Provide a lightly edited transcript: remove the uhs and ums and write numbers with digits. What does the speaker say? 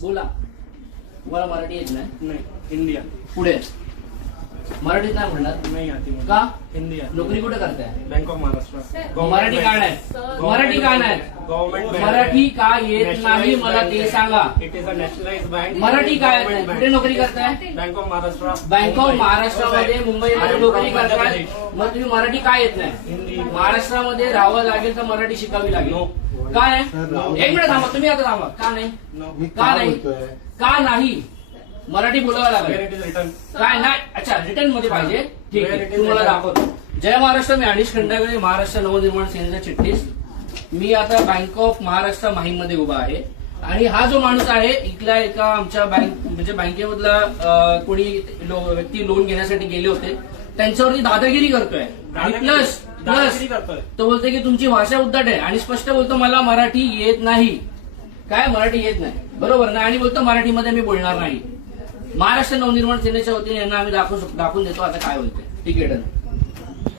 बोला. तुम्हाला मराठी येत नाही? नहीं, हिंदी पुढे मराठीत नाही म्हणणार नहीं आती मुझे. का? हिंदी आती. नोकरी कुठे करताय? Bank of Maharashtra. मराठी का नाही? मराठी का नाही? गव्हर्नमेंट मराठी का येत नाही मला ते सांगा. It is a nationalised bank. Marathi काय येत नाही? कुठे नोकरी करताय? Bank of Maharashtra. Bank of महाराष्ट्रामध्ये मुंबईमध्ये नोकरी करताय. मग तुम्ही मराठी काय येत नाही? हिंदी. महाराष्ट्रामध्ये राहावं लागेल तर मराठी शिकावी लागेल. नो. काय? एक मिनिट थांबा, तुम्ही आता थांबा. का नाही? नो. का नाही? का नाही? मराठी बोलावं वेर लागेल. It is return. काय नाही? अच्छा, रिटर्न मध्ये पाहिजे. ठीक आहे, Where it is तुम्हाला written. दाखवतो. जय महाराष्ट्र. मी अनिश खंडागळे, महाराष्ट्र नवनिर्माण सेनेचा चिटणीस. मी आता बँक ऑफ महाराष्ट्र माहीम मध्ये उभा आहे आणि हा जो माणूस आहे इथल्या एका आमच्या बँक म्हणजे बँकेमधला कोणी व्यक्ती लोन घेण्यासाठी गेले होते त्यांच्यावरती दादागिरी करतोय आणि प्लस दादागिरी करतोय. तो बोलतोय की तुमची भाषा उद्धट आहे आणि स्पष्ट बोलतो मला मराठी येत नाही. काय? मराठी येत नाही, बरोबर ना? आणि बोलतो मराठीमध्ये मी बोलणार नाही. महाराष्ट्र नवनिर्माण सेनेच्या वतीने यांना आम्ही दाखवून देतो आता काय बोलतोय. ठीक आहे, डन.